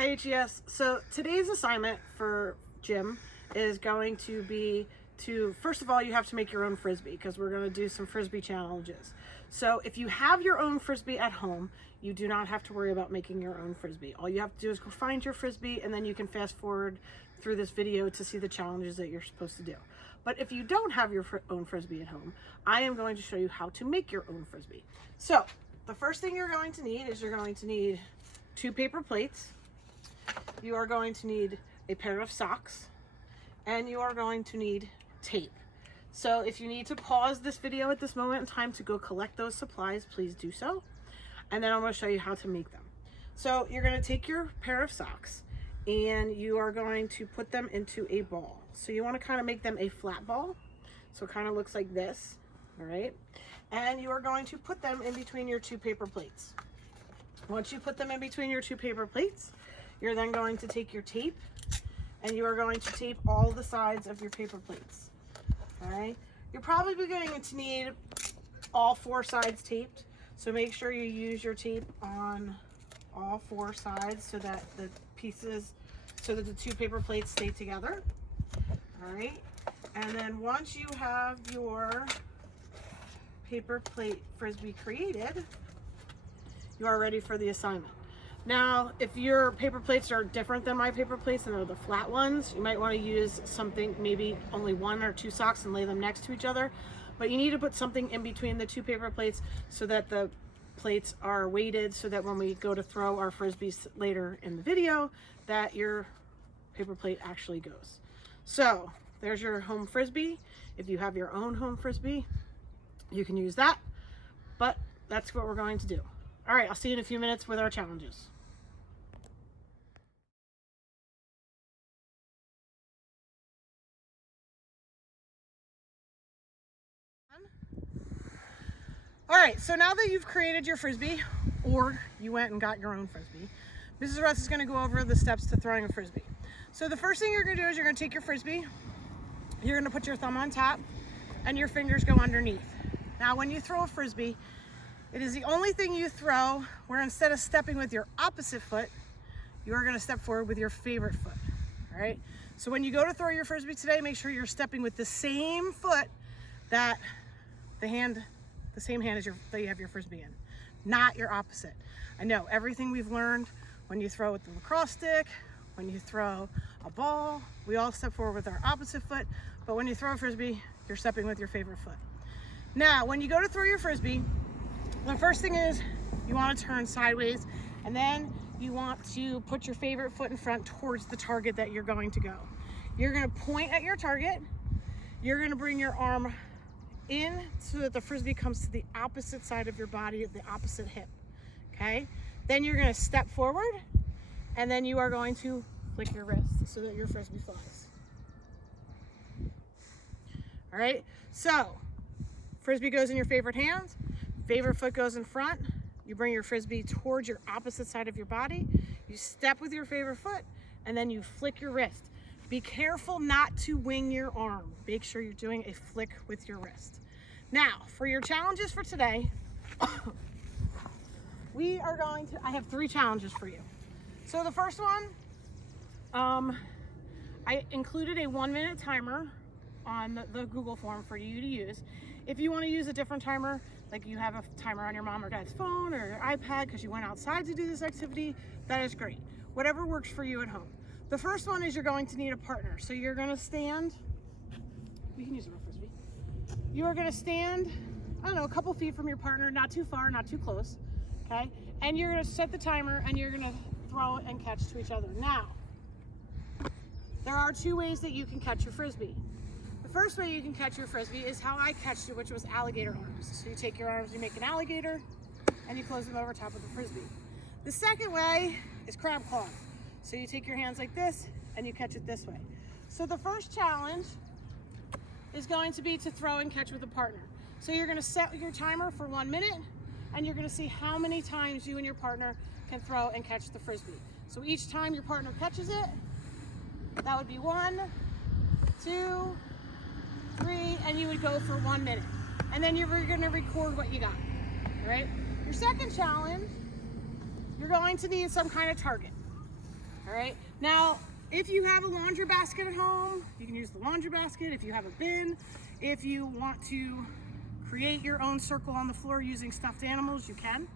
Hi HES. So today's assignment for Jim is going to be to, first of all, you have to make your own Frisbee because we're going to do some Frisbee challenges. So if you have your own Frisbee at home, you do not have to worry about making your own Frisbee. All you have to do is go find your Frisbee and then you can fast forward through this video to see the challenges that you're supposed to do. But if you don't have your own Frisbee at home, I am going to show you how to make your own Frisbee. So the first thing you're going to need is you're going to need 2 paper plates. You are going to need a pair of socks, and you are going to need tape. So if you need to pause this video at this moment in time to go collect those supplies, please do so. And then I'm going to show you how to make them. So you're going to take your pair of socks and you are going to put them into a ball. So you want to kind of make them a flat ball. So it kind of looks like this, all right? And you are going to put them in between your 2 paper plates. Once you put them in between your 2 paper plates, you're then going to take your tape and you are going to tape all the sides of your paper plates. All right. You're probably going to need all 4 sides taped. So make sure you use your tape on all 4 sides so that the pieces, so that the 2 paper plates stay together. All right. And then once you have your paper plate Frisbee created, you are ready for the assignment. Now, if your paper plates are different than my paper plates and are the flat ones, you might want to use something, maybe only 1 or 2 socks and lay them next to each other. But you need to put something in between the 2 paper plates so that the plates are weighted so that when we go to throw our Frisbees later in the video, that your paper plate actually goes. So there's your home Frisbee. If you have your own home Frisbee, you can use that, but that's what we're going to do. All right, I'll see you in a few minutes with our challenges. All right, so now that you've created your Frisbee, or you went and got your own Frisbee, Mrs. Russ is gonna go over the steps to throwing a Frisbee. So the first thing you're gonna do is you're gonna take your Frisbee, you're gonna put your thumb on top, and your fingers go underneath. Now, when you throw a Frisbee, it is the only thing you throw where instead of stepping with your opposite foot, you are gonna step forward with your favorite foot, all right? So when you go to throw your Frisbee today, make sure you're stepping with the same foot that the same hand as that you have your Frisbee in, not your opposite. I know everything we've learned when you throw with the lacrosse stick, when you throw a ball, we all step forward with our opposite foot, but when you throw a Frisbee, you're stepping with your favorite foot. Now, when you go to throw your Frisbee, the first thing is you want to turn sideways, and then you want to put your favorite foot in front towards the target that you're going to go. You're going to point at your target. You're going to bring your arm in so that the Frisbee comes to the opposite side of your body, the opposite hip, okay? Then you're going to step forward, and then you are going to flick your wrist so that your Frisbee flies. All right, so Frisbee goes in your favorite hand, favorite foot goes in front, you bring your Frisbee towards your opposite side of your body, you step with your favorite foot, and then you flick your wrist. Be careful not to wing your arm. Make sure you're doing a flick with your wrist. Now, for your challenges for today, I have 3 challenges for you. So the first one, I included a 1-minute timer on the Google form for you to use. If you want to use a different timer, like you have a timer on your mom or dad's phone or your iPad because you went outside to do this activity, that is great. Whatever works for you at home. The first one is you're going to need a partner. So you're going to stand, you can use a real Frisbee. You are going to stand, I don't know, a couple feet from your partner, not too far, not too close, okay? And you're going to set the timer and you're going to throw it and catch to each other. Now, there are 2 ways that you can catch your Frisbee. The first way you can catch your Frisbee is how I catched it, which was alligator arms. So you take your arms, you make an alligator, and you close them over top of the Frisbee. The second way is crab claw. So you take your hands like this and you catch it this way. So the first challenge is going to be to throw and catch with a partner. So you're going to set your timer for 1 minute and you're going to see how many times you and your partner can throw and catch the Frisbee. So each time your partner catches it, that would be 1, 2, 3, and you would go for 1 minute. And then you're going to record what you got, all right? Your second challenge, you're going to need some kind of target. All right, now if you have a laundry basket at home, you can use the laundry basket. If you have a bin, if you want to create your own circle on the floor using stuffed animals, you can.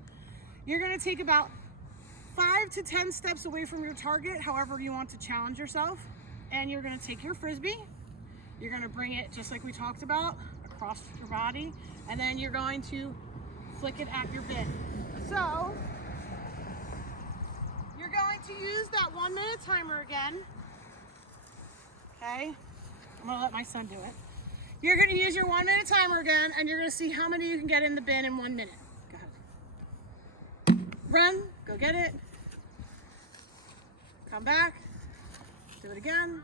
You're gonna take about 5 to 10 steps away from your target, however you want to challenge yourself. And you're gonna take your Frisbee, you're gonna bring it, just like we talked about, across your body, and then you're going to flick it at your bin. So, you're going to use that 1 minute timer again. Okay, I'm gonna let my son do it. You're gonna use your 1 minute timer again, and you're gonna see how many you can get in the bin in 1 minute. Go ahead. Run, go get it. Come back, do it again.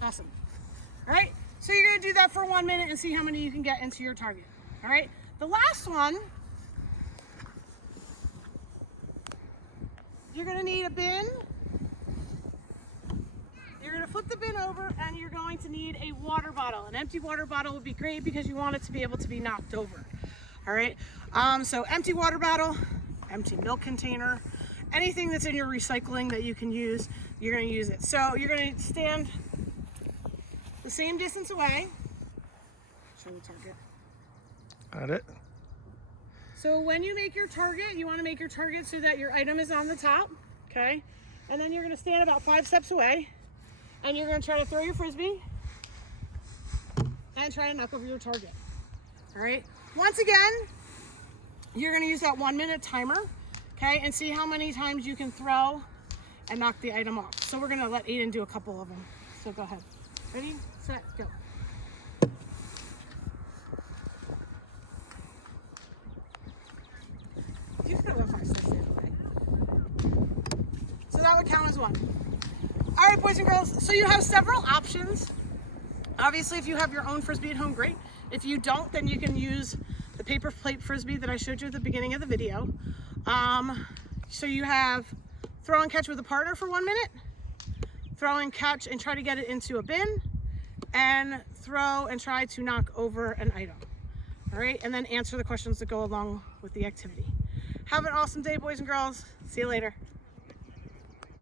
Awesome. All right, so you're gonna do that for 1 minute and see how many you can get into your target. All right, the last one, you're gonna need a bin. You're gonna flip the bin over and you're going to need a water bottle. An empty water bottle would be great because you want it to be able to be knocked over. All right, so empty water bottle, empty milk container, anything that's in your recycling that you can use, you're gonna use it. So you're gonna stand the same distance away. Show the target. Got it. So when you make your target, you want to make your target so that your item is on the top, okay? And then you're going to stand about 5 steps away, and you're going to try to throw your Frisbee and try to knock over your target. All right? Once again, you're going to use that 1 minute timer, okay? And see how many times you can throw and knock the item off. So we're going to let Aiden do a couple of them. So go ahead. Ready, set, go. You just gotta go 5 steps the other way. So that would count as 1. All right, boys and girls, so you have several options. Obviously, if you have your own Frisbee at home, great. If you don't, then you can use the paper plate Frisbee that I showed you at the beginning of the video. So you have throw and catch with a partner for 1 minute, throw and catch and try to get it into a bin, and throw and try to knock over an item. All right, and then answer the questions that go along with the activity. Have an awesome day, boys and girls. See you later.